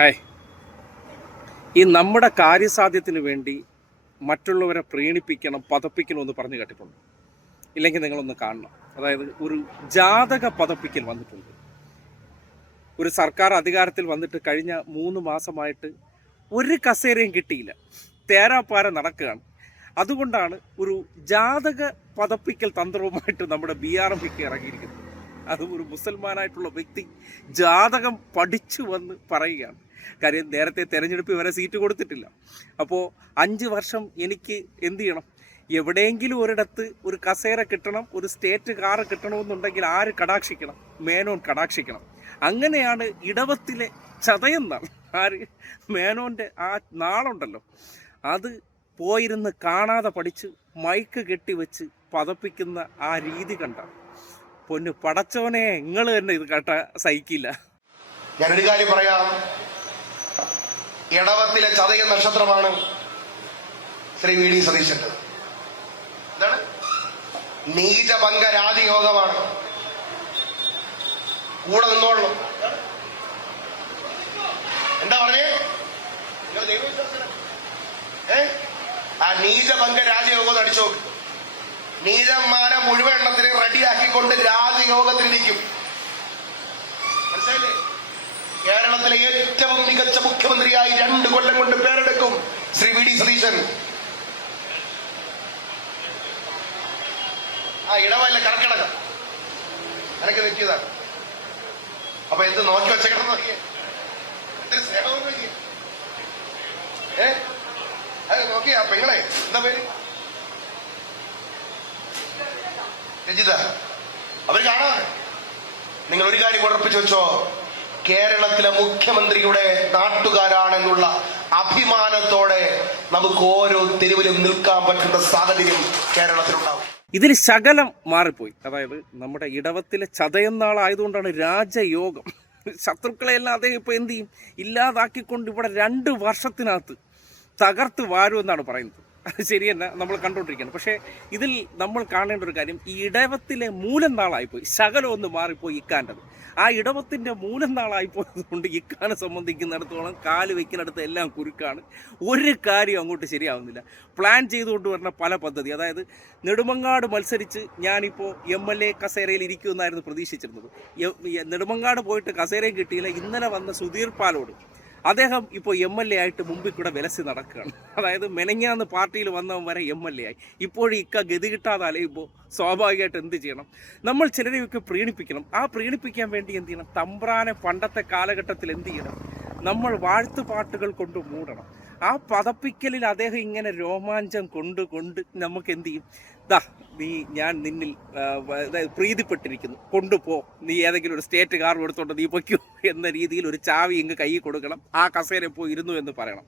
Hi, ഈ നമ്മുടെ കാര്യസാധ്യത്തിന് വേണ്ടി മറ്റുള്ളവരെ പ്രീണിപ്പിക്കണം, പതപ്പിക്കണം എന്ന് പറഞ്ഞു കേട്ടിട്ടുണ്ട്. ഇല്ലെങ്കിൽ നിങ്ങളൊന്ന് കാണണം. അതായത് ഒരു ജാതക പതപ്പിക്കൽ വന്നിട്ടുണ്ട്. ഒരു സർക്കാർ അധികാരത്തിൽ വന്നിട്ട് കഴിഞ്ഞ 3 മാസമായിട്ട് ഒരു കസേരയും കിട്ടിയില്ല, തേരാപ്പാര നടക്കുകയാണ്. അതുകൊണ്ടാണ് ഒരു ജാതക പതപ്പിക്കൽ തന്ത്രവുമായിട്ട് നമ്മുടെ BRMP ഇറങ്ങിയിരിക്കുന്നത്. അത് ഒരു മുസൽമാനായിട്ടുള്ള വ്യക്തി ജാതകം പഠിച്ചു വന്ന് പറയുകയാണ്. കാര്യം നേരത്തെ തെരഞ്ഞെടുപ്പ് വരെ സീറ്റ് കൊടുത്തിട്ടില്ല. അപ്പോൾ 5 വർഷം എനിക്ക് എന്ത് ചെയ്യണം, എവിടെയെങ്കിലും ഒരിടത്ത് ഒരു കസേര കിട്ടണം, ഒരു സ്റ്റേറ്റ് കാറ് കിട്ടണമെന്നുണ്ടെങ്കിൽ ആര് കടാക്ഷിക്കണം? മേനോൻ കടാക്ഷിക്കണം. അങ്ങനെയാണ് ഇടവത്തിലെ ചതയം നാൾ, ആര് മേനോൻ്റെ ആ നാളുണ്ടല്ലോ, അത് പോയിരുന്ന് കാണാതെ പഠിച്ച് മൈക്ക് കെട്ടിവെച്ച് പതപ്പിക്കുന്ന ആ രീതി കണ്ട പൊന്നു പടച്ചോനെ, നിങ്ങൾ തന്നെ ഇത് കേട്ട സഹിക്കില്ല. ഞാനൊരു കാര്യം പറയാം. ഇടവത്തിലെ ചതയ നക്ഷത്രമാണ് ശ്രീ VD സതീശന്റെ. എന്താണ്? നീചഭംഗ രാജയോഗമാണ്. കൂടെ നിന്നോളണം. എന്താ പറഞ്ഞേ? ആ നീചഭംഗ രാജയോഗം അടിച്ചു നോക്ക്. നീചന്മാരെ മുഴുവൻ എണ്ണത്തിന് റെഡിയാക്കിക്കൊണ്ട് രാജയോഗത്തിലിരിക്കും. മനസ്സിലായില്ലേ? കേരളത്തിലെ ഏറ്റവും മികച്ച മുഖ്യമന്ത്രിയായി 2 കൊല്ലം കൊണ്ട് പേരെടുക്കും ശ്രീ VD സതീശൻ. ആ ഇടവല്ല കർക്കിടകം എനിക്ക് തെറ്റിയതാണ്. അപ്പൊ എന്ത് നോക്കി വെച്ചേക്കണം നോക്കിയേ, എന്തൊരു സ്നേഹം നോക്കിയേ. അത് നോക്കിയേ. ആ പെങ്ങളെ എന്താ പേര്? രജിത. അവർ കാണാൻ നിങ്ങൾ ഒരു കാര്യം ഉറപ്പിച്ചു വെച്ചോ, കേരളത്തിലെ മുഖ്യമന്ത്രിയുടെ നാട്ടുകാരാണെന്നുള്ള അഭിമാനത്തോടെ നമുക്ക് ഓരോ തെരുവിലും നിൽക്കാൻ പറ്റുന്ന സാഹചര്യം കേരളത്തിലുണ്ടാവും. ഇതിൽ ശകലം മാറിപ്പോയി. അതായത് നമ്മുടെ ഇടവത്തിലെ ചതയം നാളായതുകൊണ്ടാണ് രാജയോഗം. ശത്രുക്കളെല്ലാം അദ്ദേഹം ഇപ്പൊ എന്ത് ചെയ്യും, ഇല്ലാതാക്കിക്കൊണ്ട് ഇവിടെ 2 വർഷത്തിനകത്ത് തകർത്ത് വാരുമെന്നാണ് പറയുന്നത്. അത് ശരിയല്ല, നമ്മൾ കണ്ടുകൊണ്ടിരിക്കുകയാണ്. പക്ഷേ ഇതിൽ നമ്മൾ കാണേണ്ട ഒരു കാര്യം, ഈ ഇടവത്തിലെ മൂലം നാളായിപ്പോയി. ശകലം ഒന്ന് മാറിപ്പോയി ഇക്കാൻ്റെത്. ആ ഇടവത്തിൻ്റെ മൂലം നാളായിപ്പോയത് കൊണ്ട് ഇക്കാനെ സംബന്ധിക്കുന്നിടത്തോളം കാല് വയ്ക്കുന്നിടത്ത് എല്ലാം കുരുക്കാണ്. ഒരു കാര്യം അങ്ങോട്ട് ശരിയാവുന്നില്ല. പ്ലാൻ ചെയ്തുകൊണ്ട് വരുന്ന പല പദ്ധതി, അതായത് നെടുമങ്ങാട് മത്സരിച്ച് ഞാനിപ്പോൾ MLA കസേരയിൽ ഇരിക്കുമെന്നായിരുന്നു പ്രതീക്ഷിച്ചിരുന്നത്. നെടുമങ്ങാട് പോയിട്ട് കസേരയും കിട്ടിയില്ല. ഇന്നലെ വന്ന സുധീർ പാലോട് അദ്ദേഹം ഇപ്പോൾ MLA ആയിട്ട് മുമ്പിൽ കൂടെ വിലസി നടക്കുകയാണ്. അതായത് മെനങ്ങാന്ന് പാർട്ടിയിൽ വന്നവൻ വരെ MLA ആയി. ഇപ്പോഴും ഇക്ക ഗതി കിട്ടാതെ അലയുമ്പോൾ സ്വാഭാവികമായിട്ട് എന്ത് ചെയ്യണം, നമ്മൾ ചിലരെയൊക്കെ പ്രീണിപ്പിക്കണം. ആ പ്രീണിപ്പിക്കാൻ വേണ്ടി എന്ത് ചെയ്യണം, തമ്പ്രാനെ പണ്ടത്തെ കാലഘട്ടത്തിൽ എന്ത് ചെയ്യണം, നമ്മൾ വാഴ്ത്തുപാട്ടുകൾ കൊണ്ട് മൂടണം. ആ പതപ്പിക്കലിൽ അദ്ദേഹം ഇങ്ങനെ രോമാഞ്ചം കൊണ്ട് നമുക്ക് എന്ത് ചെയ്യും, ഞാൻ നിന്നിൽ പ്രീതിപ്പെട്ടിരിക്കുന്നു, കൊണ്ടുപോ, നീ ഏതെങ്കിലും ഒരു സ്റ്റേറ്റ് കാർ എടുത്തോണ്ട് നീ പൊയ്ക്കോ എന്ന രീതിയിൽ ഒരു ചാവി ഇങ്ങ് കൈ കൊടുക്കണം, ആ കസേര പോയി ഇരുന്നു എന്ന് പറയണം.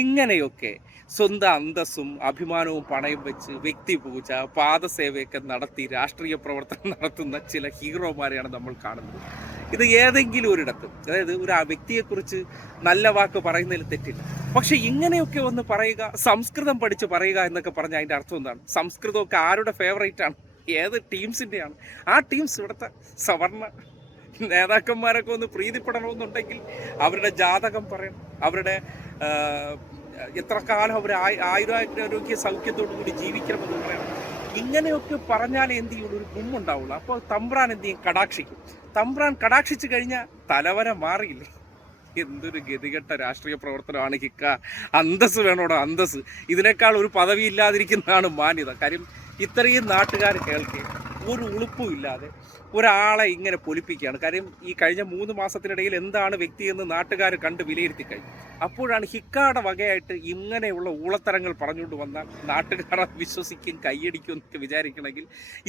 ഇങ്ങനെയൊക്കെ സ്വന്തം അന്തസ്സും അഭിമാനവും പണയം വെച്ച് വ്യക്തിപൂജ, പാദസേവയൊക്കെ നടത്തി രാഷ്ട്രീയ പ്രവർത്തനം നടത്തുന്ന ചില ഹീറോമാരെയാണ് നമ്മൾ കാണുന്നത്. ഇത് ഏതെങ്കിലും ഒരിടത്ത്, അതായത് ഒരു ആ വ്യക്തിയെക്കുറിച്ച് നല്ല വാക്ക് പറയുന്നതിൽ തെറ്റില്ല. പക്ഷെ ഇങ്ങനെയൊക്കെ ഒന്ന് പറയുക, സംസ്കൃതം പഠിച്ച് പറയുക എന്നൊക്കെ പറഞ്ഞാൽ അതിൻ്റെ അർത്ഥം എന്താണ്? സംസ്കൃതമൊക്കെ ആരുടെ ഫേവറേറ്റാണ്? ഏത് ടീംസിൻ്റെയാണ്? ആ ടീംസ് ഇവിടുത്തെ സവർണ നേതാക്കന്മാരൊക്കെ ഒന്ന് പ്രീതിപ്പെടണമെന്നുണ്ടെങ്കിൽ അവരുടെ ജാതകം പറയണം, അവരുടെ എത്ര കാലം അവർ ആയുരാരോഗ്യ സൗഖ്യത്തോടു കൂടി ജീവിക്കണമെന്ന് പറയണം. ഇങ്ങനെയൊക്കെ പറഞ്ഞാലേ എന്ത് ചെയ്യുള്ളൂ, ഒരു ഗുമ്മുണ്ടാവുള്ളൂ. അപ്പോൾ തമ്പ്രാൻ എന്ത് ചെയ്യും, കടാക്ഷിക്കും. തമ്പ്രാൻ കടാക്ഷിച്ച് കഴിഞ്ഞാൽ തലവര മാറിയില്ലേ. എന്തൊരു ഗതികെട്ട രാഷ്ട്രീയ പ്രവർത്തനമാണ് ഹിക്ക. അന്തസ് വേണോടോ, അന്തസ്. ഇതിനേക്കാൾ ഒരു പദവി ഇല്ലാതിരിക്കുന്നതാണ് മാന്യത. കാര്യം ഇത്രയും നാട്ടുകാർ കേൾക്കെ ഒരു ഉളുപ്പും ഇല്ലാതെ ഒരാളെ ഇങ്ങനെ പൊലിപ്പിക്കുകയാണ്. കാര്യം ഈ കഴിഞ്ഞ 3 മാസത്തിനിടയിൽ എന്താണ് വ്യക്തിയെന്ന് നാട്ടുകാർ കണ്ട് വിലയിരുത്തി കഴിഞ്ഞു. അപ്പോഴാണ് ഹിക്കയുടെ വകയായിട്ട് ഇങ്ങനെയുള്ള ഊളത്തരങ്ങൾ പറഞ്ഞുകൊണ്ട് വന്നാൽ നാട്ടുകാർ വിശ്വസിക്കും, കൈയടിക്കും എന്നൊക്കെ വിചാരിക്കണമെങ്കിൽ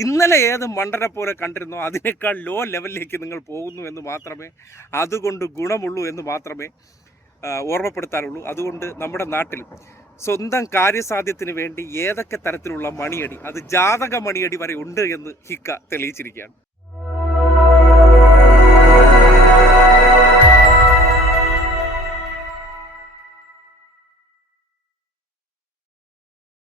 ഇന്നലെ ഏത് മണ്ടനെ പോലെ കണ്ടിരുന്നോ അതിനേക്കാൾ ലോ ലെവലിലേക്ക് നിങ്ങൾ പോകുന്നു എന്ന് മാത്രമേ, അതുകൊണ്ട് ഗുണമുള്ളൂ എന്ന് മാത്രമേ ഓർമ്മപ്പെടുത്താനുള്ളൂ. അതുകൊണ്ട് നമ്മുടെ നാട്ടിൽ സ്വന്തം കാര്യസാധ്യത്തിന് വേണ്ടി ഏതൊക്കെ തരത്തിലുള്ള മണിയടി, അത് ജാതക മണിയടി വരെ ഉണ്ട് എന്ന് ഹിക്ക തെളിയിച്ചിരിക്കുകയാണ്.